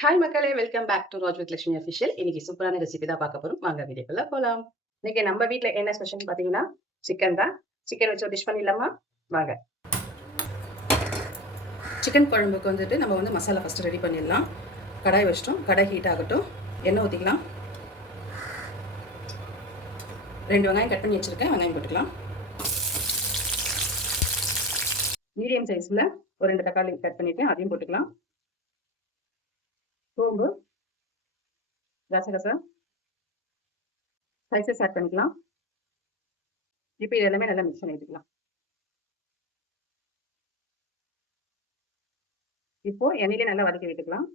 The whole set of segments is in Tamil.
ஹாய் மக்களே, welcome back to Raj with Lakshmi official. இன்னைக்கு சூப்பரான ரெசிபி தான் பார்க்க போறோம். வாங்க வீடியோக்குள்ள போலாம். இன்னைக்கு நம்ம வீட்ல என்ன ஸ்பெஷல் பாத்தீங்கன்னா சிக்கன் தான். சிக்கன் வச்சு ஒரு டிஷ் பண்ணிடலாமா? வாங்க. சிக்கன் குழம்புக்கு வந்துட்டு நம்ம மசாலா ஃபர்ஸ்ட் ரெடி பண்ணிடலாம். கடாய் வச்சிட்டோம். கடாய் ஹீட் ஆகட்டும். எண்ணெய் ஊற்றிக்கலாம். 2 வெங்காயம் கட் பண்ணி வச்சிருக்கேன். வெங்காயம் போட்டுக்கலாம். மீடியம் சைஸ்ல ஒரு 2 தக்காளி கட் பண்ணிருக்கேன். அதையும் போட்டுக்கலாம். சோம்பு, கசகசா, ஸ்பைசஸ் ஆட் பண்ணிக்கலாம். இப்போ இது எல்லாமே நல்லா மிக்ஸ் பண்ணி விட்டுக்கலாம். இப்போ எண்ணெயிலே நல்லா வதக்கி விட்டுக்கலாம்.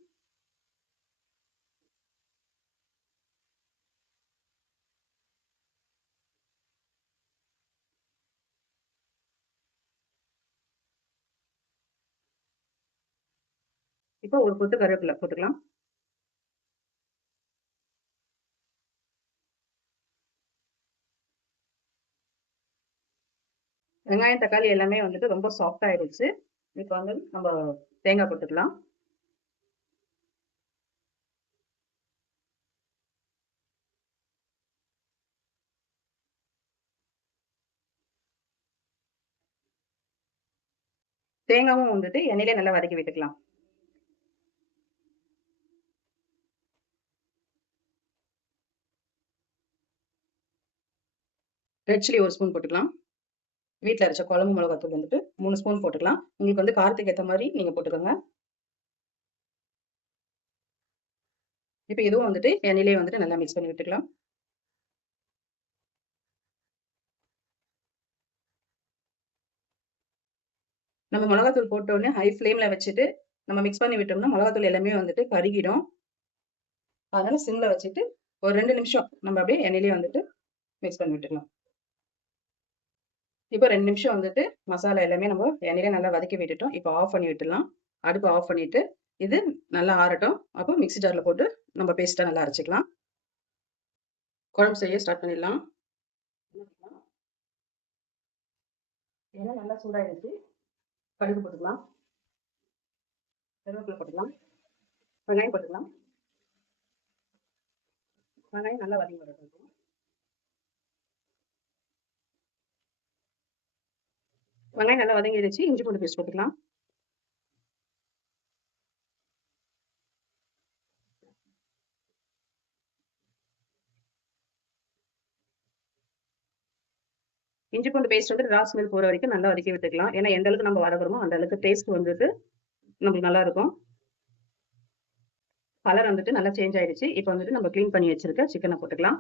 இப்போ ஒரு கொத்து கருவேப்பிலை போட்டுக்கலாம். வெங்காயம் தக்காளி எல்லாமே வந்துட்டு ரொம்ப சாஃப்ட் ஆயிடுச்சு. இப்போ நம்ம தேங்காய் போட்டுக்கலாம். தேங்காவும் வந்துட்டு எண்ணெயிலே நல்லா வதக்கி விட்டுக்கலாம். ரெட் சில்லி 1 ஸ்பூன் போட்டுக்கலாம். வீட்டில் அரைச்ச குழம்பு மிளகாத்தூள் வந்துட்டு 3 ஸ்பூன் போட்டுக்கலாம். உங்களுக்கு காரத்துக்கு ஏற்ற மாதிரி நீங்க போட்டுக்கோங்க. இப்போ இதுவும் வந்துட்டு எண்ணெயிலே வந்துட்டு நல்லா மிக்ஸ் பண்ணி விட்டுக்கலாம். நம்ம மிளகாத்தூள் போட்ட உடனே ஹை ஃப்ளேம்ல வச்சுட்டு நம்ம மிக்ஸ் பண்ணி விட்டோம்னா மிளகாத்தூள் எல்லாமே வந்துட்டு கருகிடும். அதனால சிம்ல வச்சுட்டு ஒரு 2 நிமிஷம் நம்ம அப்படியே எண்ணெயிலே வந்துட்டு மிக்ஸ் பண்ணி விட்டுக்கலாம். இப்போ 2 நிமிஷம் வந்துட்டு மசாலா எல்லாமே நம்ம எண்ணெயிலே நல்லா வதக்கி விட்டுட்டோம். இப்போ ஆஃப் பண்ணி விட்டுலாம். அடுப்பு ஆஃப் பண்ணிட்டு இது நல்லா ஆறட்டும். அப்போ மிக்ஸி ஜார்ல போட்டு நம்ம பேஸ்டா நல்லா அரைச்சிக்கலாம். குழம்பு செய்ய ஸ்டார்ட் பண்ணிடலாம். எண்ணெய் நல்லா சூடாயிடுச்சு. கடுகு போட்டுக்கலாம். கருவேப்பிலை போட்டுக்கலாம். வெங்காயம் போட்டுக்கலாம். வெங்காயம் நல்லா வதங்கி வரட்டும். வெங்காயம் நல்லா வதங்கிடுச்சு. இஞ்சி பூண்டு பேஸ்ட் போட்டுக்கலாம். இஞ்சி பூண்டு பேஸ்ட் வந்து ரா ஸ்மெல் போற வரைக்கும் நல்லா வதக்கி விட்டுக்கலாம். ஏன்னா எந்த அளவுக்கு நம்ம வதக்குறோமோ அந்த அளவுக்கு டேஸ்ட் வந்துட்டு நமக்கு நல்லா இருக்கும். கலர் வந்துட்டு நல்லா சேஞ்ச் ஆயிடுச்சு. இப்போ வந்துட்டு நம்ம க்ளீன் பண்ணி வச்சிருக்க சிக்கனை போட்டுக்கலாம்.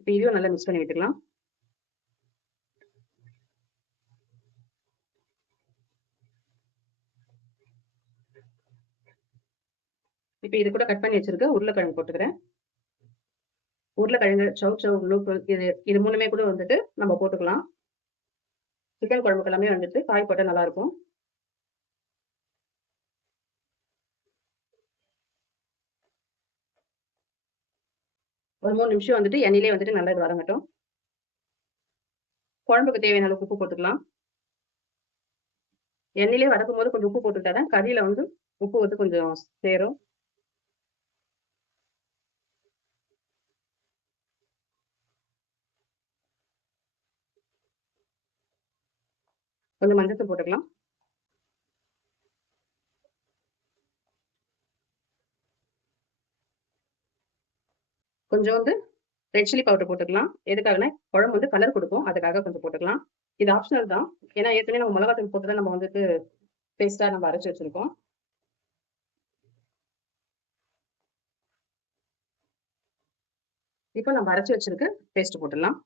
இப்போ இதையும் நல்லா மிக்ஸ் பண்ணி விட்டுக்கலாம். இப்போ இது கூட கட் பண்ணி வச்சிருக்க உருளைக்கிழங்கு போட்டுக்கிறேன். உருளைக்கிழங்கு, சௌசௌ, நூக்கல் இது 3மே கூட வந்துட்டு நம்ம போட்டுக்கலாம். சிக்கன் குழம்புக்கு எல்லாமே வந்துட்டு காய் போட்டா நல்லா இருக்கும். ஒரு 3 நிமிஷம் வந்துட்டு எண்ணெயிலே வந்துட்டு நல்லா இது வதங்கட்டும். குழம்புக்கு தேவையான அளவுக்கு உப்பு போட்டுக்கலாம். எண்ணெயிலே வதக்கும் போது கொஞ்சம் உப்பு போட்டுக்கிட்டாதான் கறியில உப்பு வந்து கொஞ்சம் சேரும். கொஞ்சம் மஞ்சத்தூள் போட்டுக்கலாம். கொஞ்சம் ரெட் சில்லி பவுடர் போட்டுக்கலாம். எதுக்காகனா குழம்பு கலர் கொடுக்கும். அதுக்காக கொஞ்சம் போட்டுக்கலாம். இது ஆப்ஷனல் தான். ஏன்னா ஏற்கனவே நம்ம மிளகாத்தூள் போட்டு தான் நம்ம வந்துட்டு பேஸ்டா நம்ம அரைச்சு வச்சிருக்கோம். இப்போ நம்ம அரைச்சு வச்சிருக்க பேஸ்ட் போட்டுடலாம்.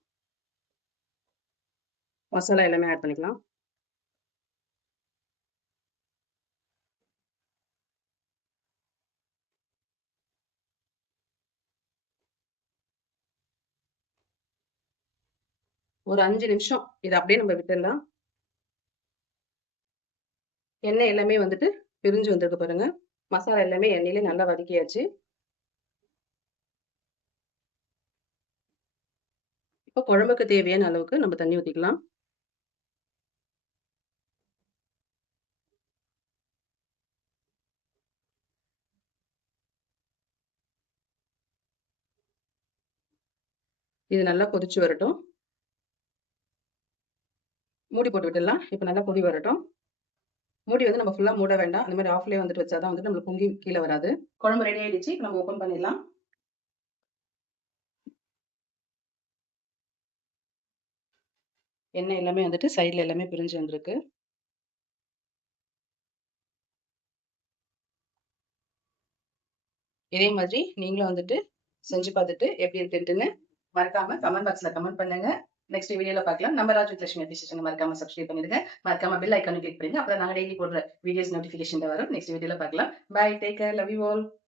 மசாலா எல்லாமே ஆட் பண்ணிக்கலாம். ஒரு 5 நிமிஷம் இதை அப்படியே நம்ம விட்டுடலாம். எண்ணெய் எல்லாமே வந்துட்டு பிரிஞ்சு வந்திருக்கு பாருங்க. மசாலா எல்லாமே எண்ணெயிலே நல்லா வதக்கியாச்சு. இப்போ குழம்புக்கு தேவையான அளவுக்கு நம்ம தண்ணி ஊற்றிக்கலாம். இது நல்லா கொதிச்சு வரட்டும். மூடி போட்டு விட்டுடலாம். இப்ப நல்லா கொதி வரட்டும். மூடி வந்து நம்ம ஃபுல்லா மூட வேண்டாம். அந்த மாதிரி ஆஃப்லயே வந்துட்டு வச்சாதான் வந்துட்டு நம்மளுக்கு பொங்கி கீழே வராது. குழம்பு ரெடி ஆயிடுச்சு. இப்ப நம்ம ஓப்பன் பண்ணிடலாம். எண்ணெய் எல்லாமே வந்துட்டு சைடுல எல்லாமே பிரிஞ்சு வந்திருக்கு. இதே மாதிரி நீங்களும் வந்துட்டு செஞ்சு பார்த்துட்டு எப்படி இருக்குன்ட்டுன்னு மறக்காம கமெண்ட் பாக்ஸ்ல கமெண்ட் பண்ணுங்க. நெக்ஸ்ட் வீடியோல பார்க்கலாம். நம்ம ராஜ் வித் லட்சுமி அப்ரிசியேஷன் மறக்காம சப்ஸ்கிரைப் பண்ணிடுங்க. மறக்காம பெல் ஐகானை கிளிக் பண்ணுங்க. அப்பதான் நாங்க டெய்லி போடுற வீடியோஸ் நோட்டிஃபிகேஷன் வரும். நெக்ஸ்ட் வீடியோல பார்க்கலாம். Bye, take care, love you all.